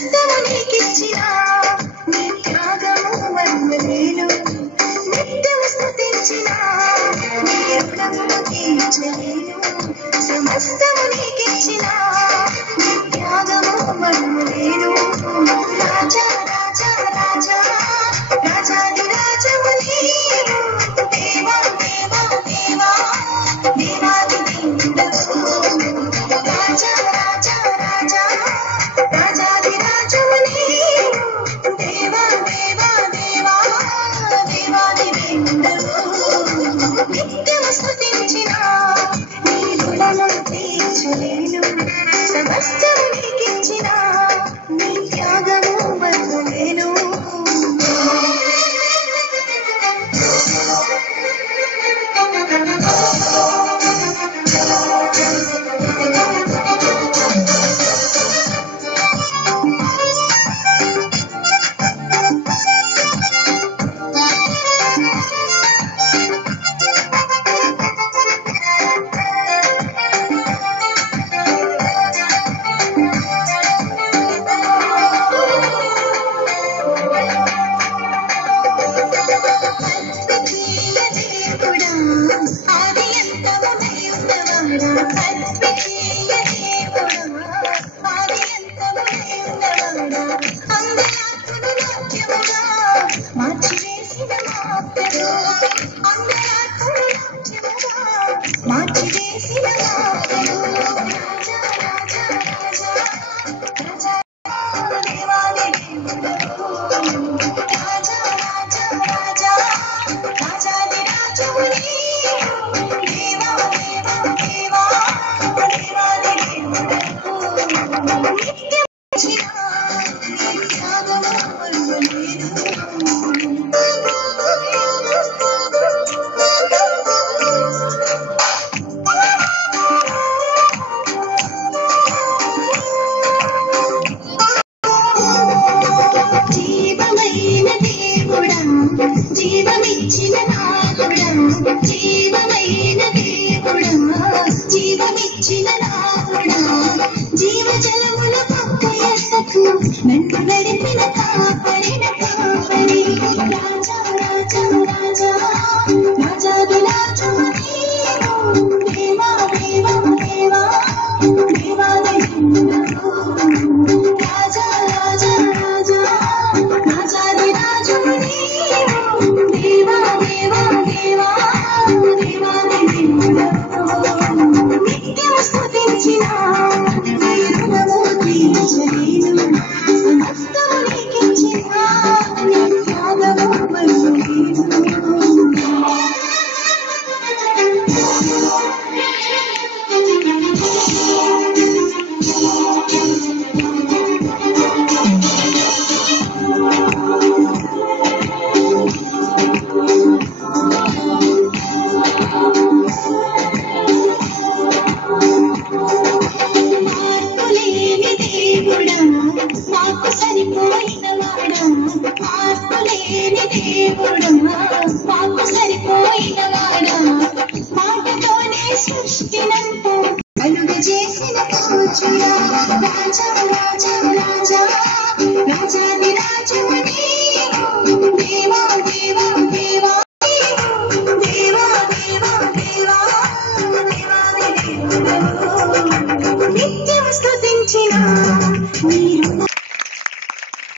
సమస్తము నీకిచ్చిన నీ త్యాగము వర్ణలేను నిత్యము స్తుతించిన నీ రుణమును తీర్చలేను సమస్తము నీకిచ్చిన నీ త్యాగము వర్ణలేను రాజా రాజా రాజా రాజాది రాజము నీవు దేవా దేవా దేవా దేవాది దేవుడవు రాజా రాజా రాజా రాజాది రాజము నీవు దేవా దేవా దేవా దేవాది దేవుడవు నిత్యము స్తుతించిన నీ రుణమును తీర్చలేను సమస్తము నీకిచ్చిన నీ త్యాగము వర్ణలేను జీవమిచ్చిన నాథుడా జీవమైన దేవుడా జీవమిచ్చిన నాథుడా జీవజలముల పక్క ఎత్తకు నన్ను నడిపిన కాపరిన కాపరి రాజా రాజా రాజా రాజాది రాజము నీవు దేవా దేవా దేవా దేవాది దేవుడవు రాజా రాజా రాజా రాజాది రాజము దేవా దేవా దేవా దేవాది దేవుడవు నిత్యము స్తుతించిన నీ రుణము తీర్చలేను సమస్తము నీకిచ్చిన నీ త్యాగము వర్ణలేను మార్పులేని దేవుడా నాకు సరిపోయిన వాడా మార్పులేని దేవుడా నాకు సరిపోయిన వాడా మాటతోనే సృష్టినంతా కలుగజేసిన పూజుడా రాజా రాజా రాజా రాజాది రాజము నీవు దేవా దేవా దేవా దేవా దేవా దేవా దేవాది దేవుడవు నిత్యము స్తుతించిన నీ